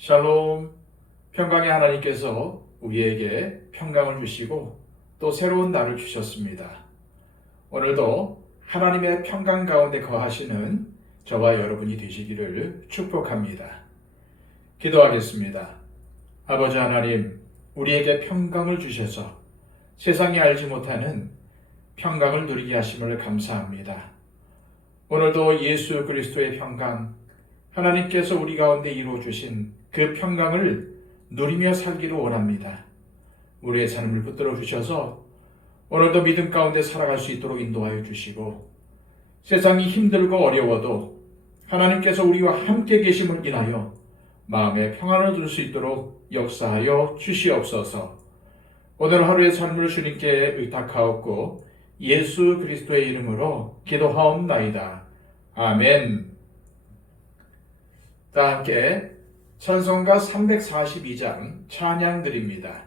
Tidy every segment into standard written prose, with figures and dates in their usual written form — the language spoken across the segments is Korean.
샬롬, 평강의 하나님께서 우리에게 평강을 주시고 또 새로운 날을 주셨습니다. 오늘도 하나님의 평강 가운데 거하시는 저와 여러분이 되시기를 축복합니다. 기도하겠습니다. 아버지 하나님, 우리에게 평강을 주셔서 세상이 알지 못하는 평강을 누리게 하심을 감사합니다. 오늘도 예수 그리스도의 평강, 하나님께서 우리 가운데 이루어 주신 그 평강을 누리며 살기를 원합니다. 우리의 삶을 붙들어 주셔서 오늘도 믿음 가운데 살아갈 수 있도록 인도하여 주시고, 세상이 힘들고 어려워도 하나님께서 우리와 함께 계심을 인하여 마음의 평안을 둘 수 있도록 역사하여 주시옵소서. 오늘 하루의 삶을 주님께 의탁하옵고 예수 그리스도의 이름으로 기도하옵나이다. 아멘. 다 함께 찬송가 342장 찬양 드립니다.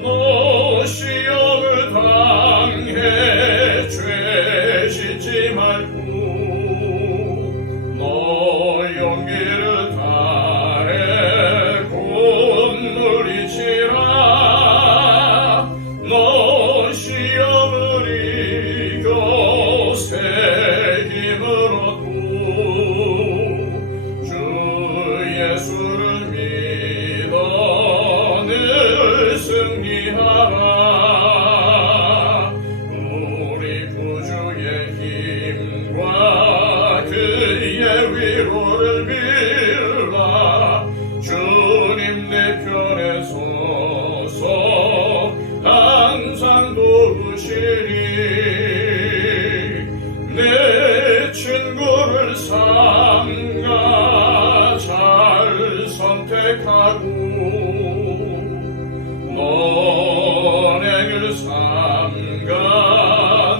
너 시험을 당해 죄 짓지 말고 너 용기를 다해 곤물이치라. 너 시험을 이겨 새 힘을 얻고 주 예수를 믿어 늘 승리하라. 우리 구주의 힘과 그의 위로를 빌라. 주님 내 편에 서서 항상 도우시리. 내 친구를 삼가 잘 선택하고 너를 삼가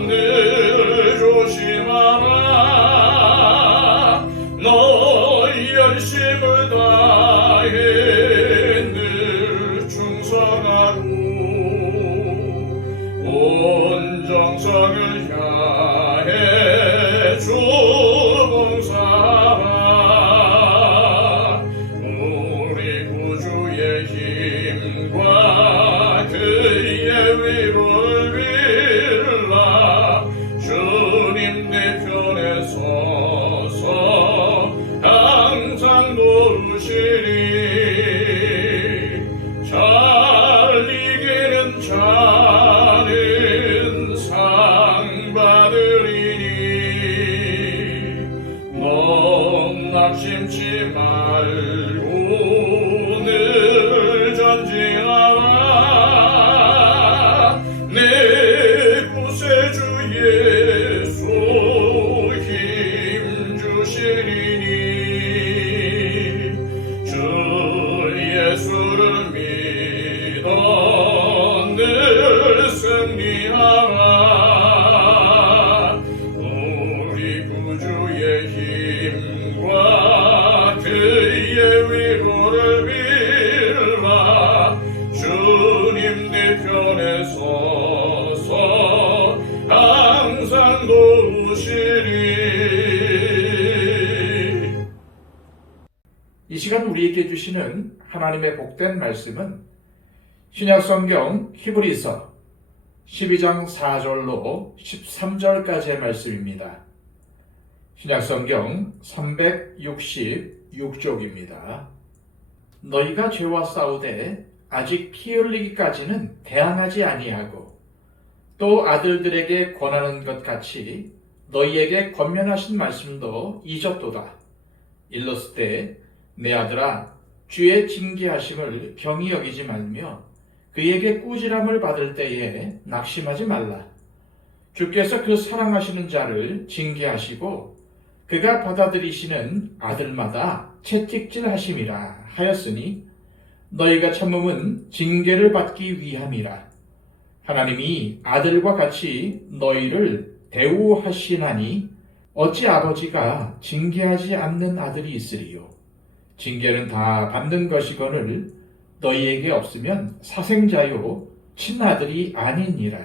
늘 조심하라. 너 열심을 다해 늘 충성하고 온 정성을 다해 주 봉사하라. 우리 구주의 힘과 그의 위로를 빌라. 주님 내 편에 서서 항상 도우시리. 잘 이기는 자는 상 받으리니 너무 낙심치 말고 늘 전진하라. 내 구세주 예수 힘 주시리니 주 예수를 믿어 늘 승리하라. 우리 구주의 힘과 그의 위로를 빌라. 주님 내 편에 서서 항상 도우시리. 이 시간 우리에게 주시는 하나님의 복된 말씀은 신약성경 히브리서 12장 4절로 13절까지의 말씀입니다. 신약성경 366쪽입니다. 너희가 죄와 싸우되 아직 피 흘리기까지는 대항하지 아니하고 또 아들들에게 권하는 것 같이 너희에게 권면하신 말씀도 잊었도다. 일렀을 때 내 아들아 주의 징계하심을 경히 여기지 말며 그에게 꾸지람을 받을 때에 낙심하지 말라. 주께서 그 사랑하시는 자를 징계하시고 그가 받아들이시는 아들마다 채찍질 하심이라 하였으니 너희가 참음은 징계를 받기 위함이라. 하나님이 아들과 같이 너희를 대우하시나니 어찌 아버지가 징계하지 않는 아들이 있으리요. 징계는 다 받는 것이거늘 너희에게 없으면 사생자요 친아들이 아니니라.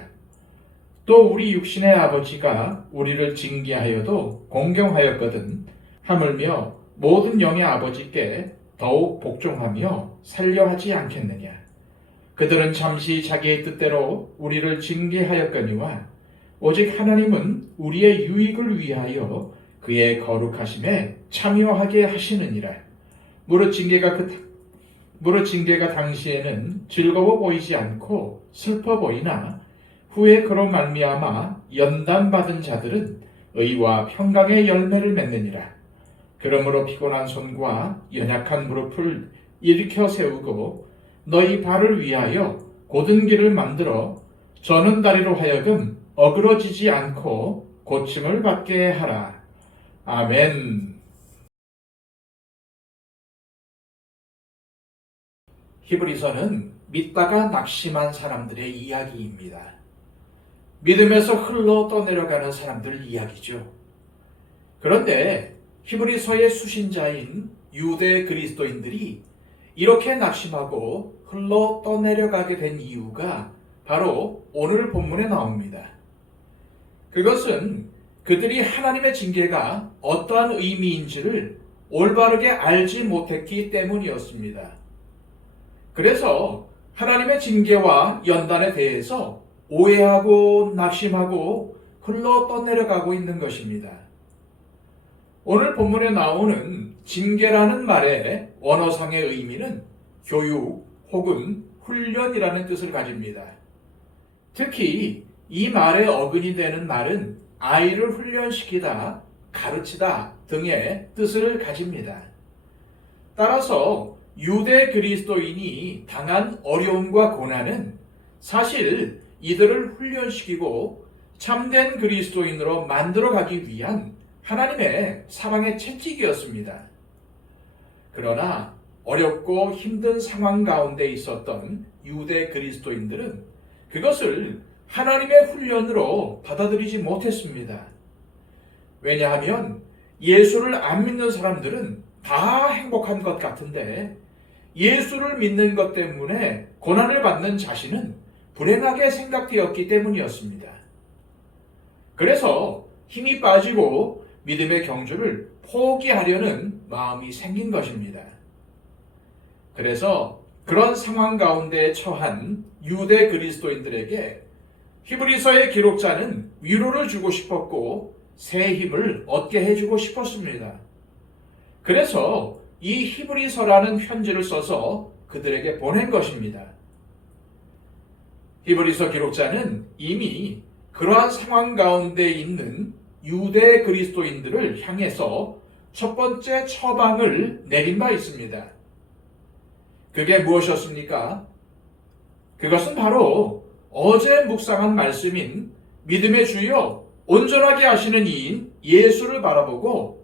또 우리 육신의 아버지가 우리를 징계하여도 공경하였거든 하물며 모든 영의 아버지께 더욱 복종하며 살려하지 않겠느냐. 그들은 잠시 자기의 뜻대로 우리를 징계하였거니와 오직 하나님은 우리의 유익을 위하여 그의 거룩하심에 참여하게 하시느니라. 무릇 징계가 당시에는 즐거워 보이지 않고 슬퍼 보이나 후에 그로 말미암아 연단받은 자들은 의와 평강의 열매를 맺느니라. 그러므로 피곤한 손과 연약한 무릎을 일으켜 세우고 너희 발을 위하여 곧은 길을 만들어 저는 다리로 하여금 어그러지지 않고 고침을 받게 하라. 아멘. 히브리서는 믿다가 낙심한 사람들의 이야기입니다. 믿음에서 흘러 떠내려가는 사람들 이야기죠. 그런데 히브리서의 수신자인 유대 그리스도인들이 이렇게 낙심하고 흘러 떠내려가게 된 이유가 바로 오늘 본문에 나옵니다. 그것은 그들이 하나님의 징계가 어떠한 의미인지를 올바르게 알지 못했기 때문이었습니다. 그래서 하나님의 징계와 연단에 대해서 오해하고 낙심하고 흘러 떠내려가고 있는 것입니다. 오늘 본문에 나오는 징계라는 말의 원어상의 의미는 교육 혹은 훈련이라는 뜻을 가집니다. 특히 이 말의 어근이 되는 말은 아이를 훈련시키다, 가르치다 등의 뜻을 가집니다. 따라서 유대 그리스도인이 당한 어려움과 고난은 사실 이들을 훈련시키고 참된 그리스도인으로 만들어가기 위한 하나님의 사랑의 채찍이었습니다. 그러나 어렵고 힘든 상황 가운데 있었던 유대 그리스도인들은 그것을 하나님의 훈련으로 받아들이지 못했습니다. 왜냐하면 예수를 안 믿는 사람들은 다 행복한 것 같은데 예수를 믿는 것 때문에 고난을 받는 자신은 불행하게 생각되었기 때문이었습니다. 그래서 힘이 빠지고 믿음의 경주를 포기하려는 마음이 생긴 것입니다. 그래서 그런 상황 가운데 처한 유대 그리스도인들에게 히브리서의 기록자는 위로를 주고 싶었고 새 힘을 얻게 해주고 싶었습니다. 그래서 이 히브리서라는 편지를 써서 그들에게 보낸 것입니다. 히브리서 기록자는 이미 그러한 상황 가운데 있는 유대 그리스도인들을 향해서 첫 번째 처방을 내린 바 있습니다. 그게 무엇이었습니까? 그것은 바로 어제 묵상한 말씀인 믿음의 주여 온전하게 하시는 이인 예수를 바라보고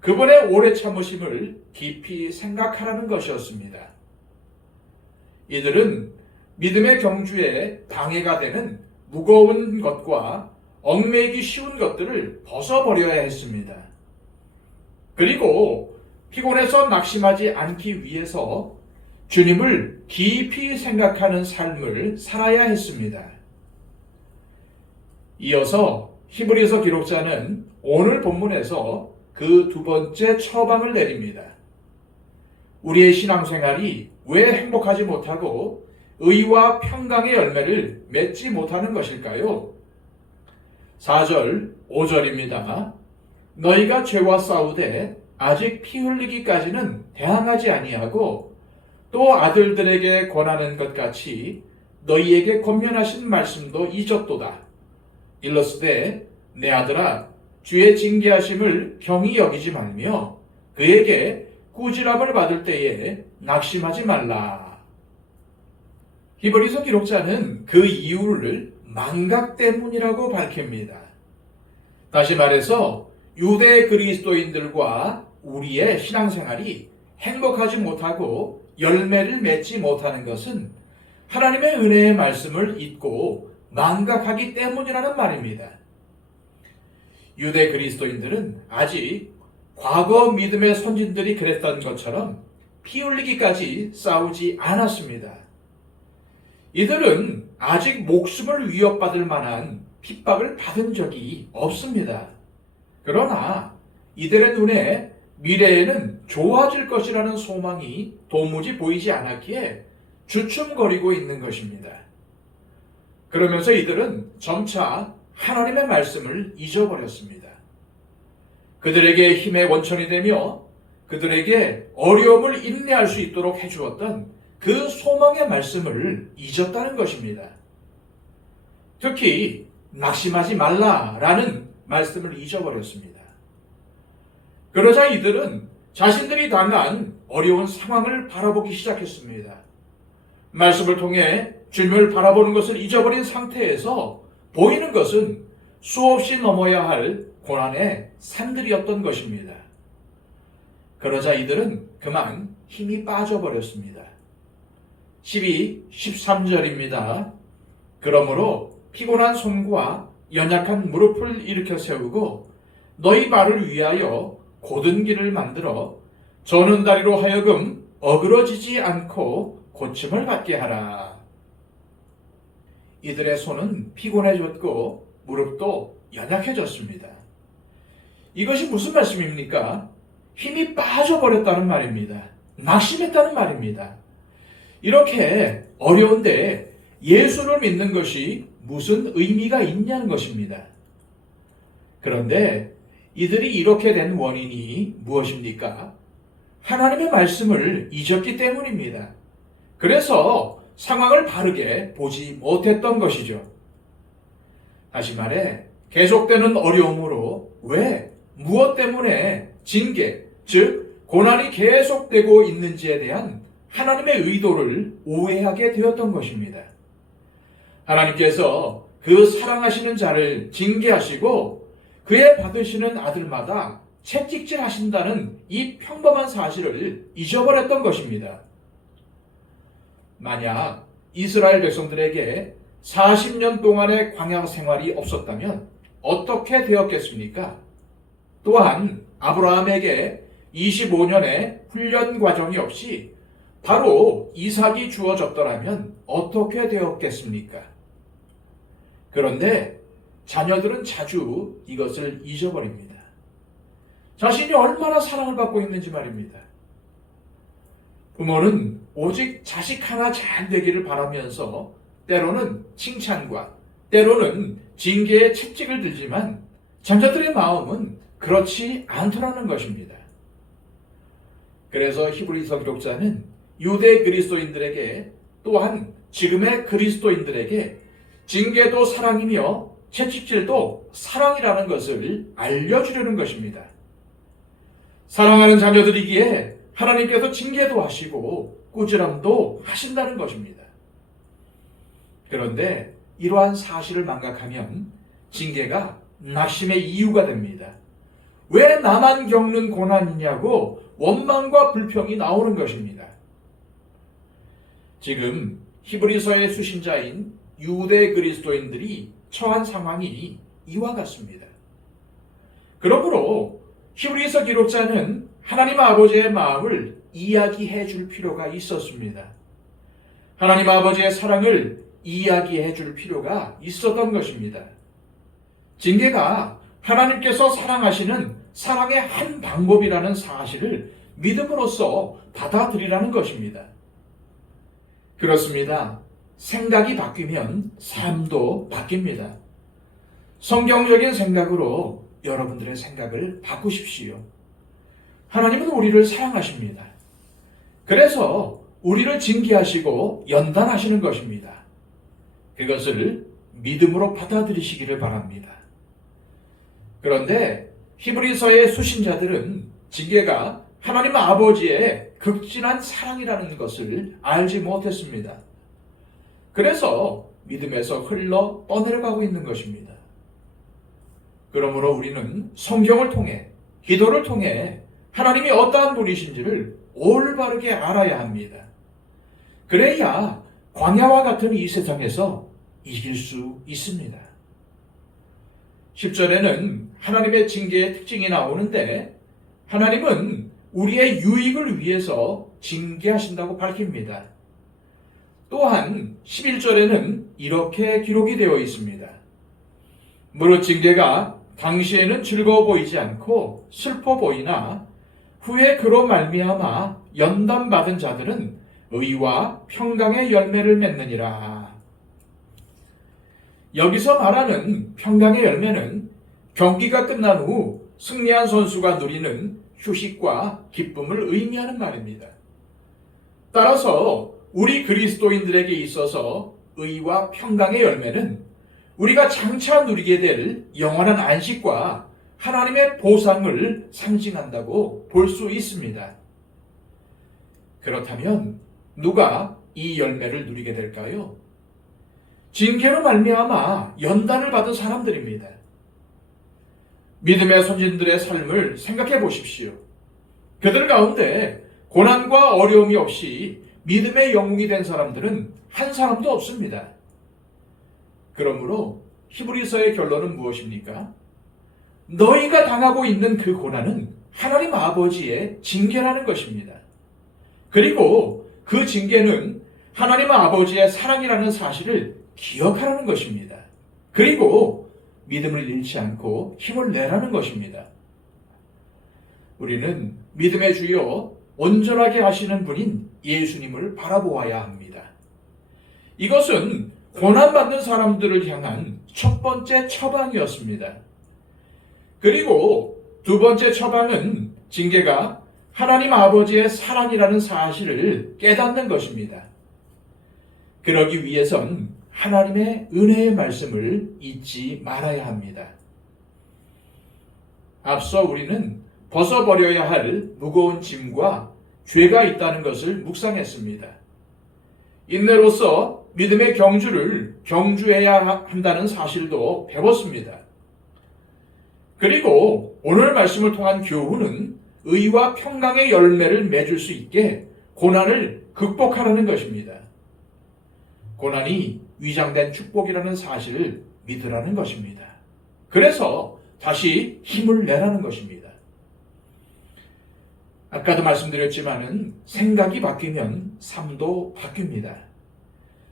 그분의 오래 참으심을 깊이 생각하라는 것이었습니다. 이들은 믿음의 경주에 방해가 되는 무거운 것과 얽매이기 쉬운 것들을 벗어버려야 했습니다. 그리고 피곤해서 낙심하지 않기 위해서 주님을 깊이 생각하는 삶을 살아야 했습니다. 이어서 히브리서 기록자는 오늘 본문에서 그 두 번째 처방을 내립니다. 우리의 신앙생활이 왜 행복하지 못하고 의와 평강의 열매를 맺지 못하는 것일까요? 4절, 5절입니다. 너희가 죄와 싸우되 아직 피 흘리기까지는 대항하지 아니하고 또 아들들에게 권하는 것 같이 너희에게 권면하신 말씀도 잊었도다. 일러스되 내 아들아 주의 징계하심을 경히 여기지 말며 그에게 꾸지람을 받을 때에 낙심하지 말라. 히브리서 기록자는 그 이유를 망각 때문이라고 밝힙니다. 다시 말해서 유대 그리스도인들과 우리의 신앙생활이 행복하지 못하고 열매를 맺지 못하는 것은 하나님의 은혜의 말씀을 잊고 망각하기 때문이라는 말입니다. 유대 그리스도인들은 아직 과거 믿음의 선진들이 그랬던 것처럼 피 흘리기까지 싸우지 않았습니다. 이들은 아직 목숨을 위협받을 만한 핍박을 받은 적이 없습니다. 그러나 이들의 눈에 미래에는 좋아질 것이라는 소망이 도무지 보이지 않았기에 주춤거리고 있는 것입니다. 그러면서 이들은 점차 하나님의 말씀을 잊어버렸습니다. 그들에게 힘의 원천이 되며 그들에게 어려움을 인내할 수 있도록 해주었던 그 소망의 말씀을 잊었다는 것입니다. 특히 낙심하지 말라라는 말씀을 잊어버렸습니다. 그러자 이들은 자신들이 당한 어려운 상황을 바라보기 시작했습니다. 말씀을 통해 주님을 바라보는 것을 잊어버린 상태에서 보이는 것은 수없이 넘어야 할 고난의 산들이었던 것입니다. 그러자 이들은 그만 힘이 빠져버렸습니다. 13절입니다. 그러므로 피곤한 손과 연약한 무릎을 일으켜 세우고 너희 발을 위하여 곧은 길을 만들어 저는 다리로 하여금 어그러지지 않고 고침을 받게 하라. 이들의 손은 피곤해졌고 무릎도 연약해졌습니다. 이것이 무슨 말씀입니까? 힘이 빠져버렸다는 말입니다. 낙심했다는 말입니다. 이렇게 어려운데 예수를 믿는 것이 무슨 의미가 있냐는 것입니다. 그런데 이들이 이렇게 된 원인이 무엇입니까? 하나님의 말씀을 잊었기 때문입니다. 그래서 상황을 바르게 보지 못했던 것이죠. 다시 말해 계속되는 어려움으로 왜, 무엇 때문에 징계, 즉 고난이 계속되고 있는지에 대한 하나님의 의도를 오해하게 되었던 것입니다. 하나님께서 그 사랑하시는 자를 징계하시고 그의 받으시는 아들마다 채찍질 하신다는 이 평범한 사실을 잊어버렸던 것입니다. 만약 이스라엘 백성들에게 40년 동안의 광야 생활이 없었다면 어떻게 되었겠습니까? 또한 아브라함에게 25년의 훈련 과정이 없이 바로 이삭이 주어졌더라면 어떻게 되었겠습니까? 그런데 자녀들은 자주 이것을 잊어버립니다. 자신이 얼마나 사랑을 받고 있는지 말입니다. 부모는 오직 자식 하나 잘 되기를 바라면서 때로는 칭찬과 때로는 징계의 채찍을 들지만 자녀들의 마음은 그렇지 않더라는 것입니다. 그래서 히브리서 기록자는 유대 그리스도인들에게 또한 지금의 그리스도인들에게 징계도 사랑이며 채찍질도 사랑이라는 것을 알려주려는 것입니다. 사랑하는 자녀들이기에 하나님께서 징계도 하시고 꾸지람도 하신다는 것입니다. 그런데 이러한 사실을 망각하면 징계가 낙심의 이유가 됩니다. 왜 나만 겪는 고난이냐고 원망과 불평이 나오는 것입니다. 지금 히브리서의 수신자인 유대 그리스도인들이 처한 상황이 이와 같습니다. 그러므로 히브리서 기록자는 하나님 아버지의 마음을 이야기해 줄 필요가 있었습니다. 하나님 아버지의 사랑을 이야기해 줄 필요가 있었던 것입니다. 징계가 하나님께서 사랑하시는 사랑의 한 방법이라는 사실을 믿음으로써 받아들이라는 것입니다. 그렇습니다. 생각이 바뀌면 삶도 바뀝니다. 성경적인 생각으로 여러분들의 생각을 바꾸십시오. 하나님은 우리를 사랑하십니다. 그래서 우리를 징계하시고 연단하시는 것입니다. 그것을 믿음으로 받아들이시기를 바랍니다. 그런데 히브리서의 수신자들은 징계가 하나님 아버지의 극진한 사랑이라는 것을 알지 못했습니다. 그래서 믿음에서 흘러 떠내려가고 있는 것입니다. 그러므로 우리는 성경을 통해, 기도를 통해 하나님이 어떠한 분이신지를 올바르게 알아야 합니다. 그래야 광야와 같은 이 세상에서 이길 수 있습니다. 10절에는 하나님의 징계의 특징이 나오는데 하나님은 우리의 유익을 위해서 징계하신다고 밝힙니다. 또한 11절에는 이렇게 기록이 되어 있습니다. 무릇 징계가 당시에는 즐거워 보이지 않고 슬퍼 보이나 후에 그로 말미암아 연단받은 자들은 의와 평강의 열매를 맺느니라. 여기서 말하는 평강의 열매는 경기가 끝난 후 승리한 선수가 누리는 휴식과 기쁨을 의미하는 말입니다. 따라서 우리 그리스도인들에게 있어서 의와 평강의 열매는 우리가 장차 누리게 될 영원한 안식과 하나님의 보상을 상징한다고 볼 수 있습니다. 그렇다면 누가 이 열매를 누리게 될까요? 징계로 말미암아 연단을 받은 사람들입니다. 믿음의 선진들의 삶을 생각해 보십시오. 그들 가운데 고난과 어려움이 없이 믿음의 영웅이 된 사람들은 한 사람도 없습니다. 그러므로 히브리서의 결론은 무엇입니까? 너희가 당하고 있는 그 고난은 하나님 아버지의 징계라는 것입니다. 그리고 그 징계는 하나님 아버지의 사랑이라는 사실을 기억하라는 것입니다. 그리고 믿음을 잃지 않고 힘을 내라는 것입니다. 우리는 믿음의 주여 온전하게 하시는 분인 예수님을 바라보아야 합니다. 이것은 고난받는 사람들을 향한 첫 번째 처방이었습니다. 그리고 두 번째 처방은 징계가 하나님 아버지의 사랑이라는 사실을 깨닫는 것입니다. 그러기 위해선 하나님의 은혜의 말씀을 잊지 말아야 합니다. 앞서 우리는 벗어버려야 할 무거운 짐과 죄가 있다는 것을 묵상했습니다. 인내로서 믿음의 경주를 경주해야 한다는 사실도 배웠습니다. 그리고 오늘 말씀을 통한 교훈은 의와 평강의 열매를 맺을 수 있게 고난을 극복하라는 것입니다. 고난이 위장된 축복이라는 사실을 믿으라는 것입니다. 그래서 다시 힘을 내라는 것입니다. 아까도 말씀드렸지만은 생각이 바뀌면 삶도 바뀝니다.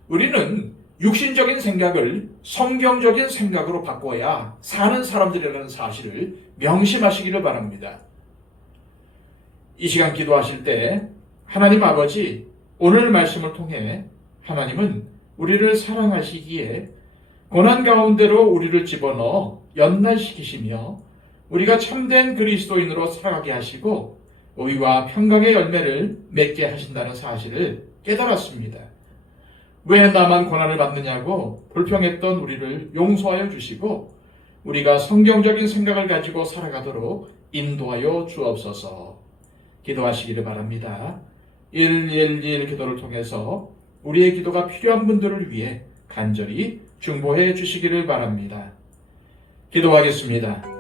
우리는 육신적인 생각을 성경적인 생각으로 바꿔야 사는 사람들이라는 사실을 명심하시기를 바랍니다. 이 시간 기도하실 때 하나님 아버지, 오늘 말씀을 통해 하나님은 우리를 사랑하시기에 고난 가운데로 우리를 집어넣어 연단시키시며 우리가 참된 그리스도인으로 살아가게 하시고 의와 평강의 열매를 맺게 하신다는 사실을 깨달았습니다. 왜 나만 고난을 받느냐고 불평했던 우리를 용서하여 주시고 우리가 성경적인 생각을 가지고 살아가도록 인도하여 주옵소서. 기도하시기를 바랍니다. 111 기도를 통해서 우리의 기도가 필요한 분들을 위해 간절히 중보해 주시기를 바랍니다. 기도하겠습니다.